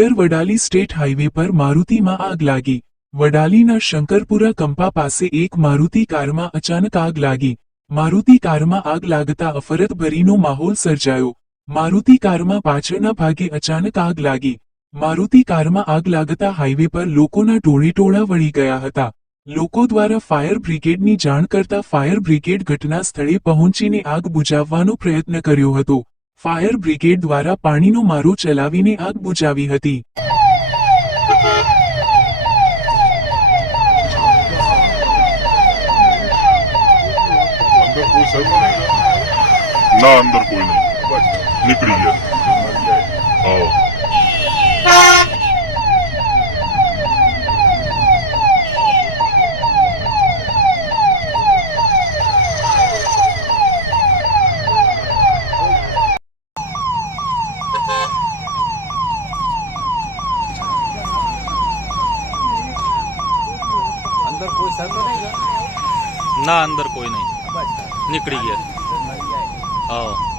Idar Vadali state highway પર મારુતિમાં આગ લાગી। વડાલીના શંકરપુરા કંપા પાસે એક મારુતિ કારમાં અચાનક આગ લાગી। મારુતિ કારમાં આગ લાગતા અફરાતફરીનો માહોલ સર્જાયો। મારુતિ કારમાં પાછળના ભાગે અચાનક આગ લાગી। મારુતિ કારમાં આગ લાગતા હાઈવે પર લોકોના ટોળેટોળા વળી ગયા હતા। લોકો દ્વારા ફાયર બ્રિગેડની જાણ કરતા ફાયર બ્રિગેડ ઘટના સ્થળે પહોંચીને આગ બુઝાવવાનો પ્રયત્ન કર્યો હતો। ફાયર બ્રિગેડ દ્વારા પાણીનો મારો ચલાવીને આગ બુઝાવી હતી। ना अंदर कोई नहीं, निकली गया। हाँ अंदर कोई सर तो नहीं ना अंदर कोई नहीं, निकली गया। हाँ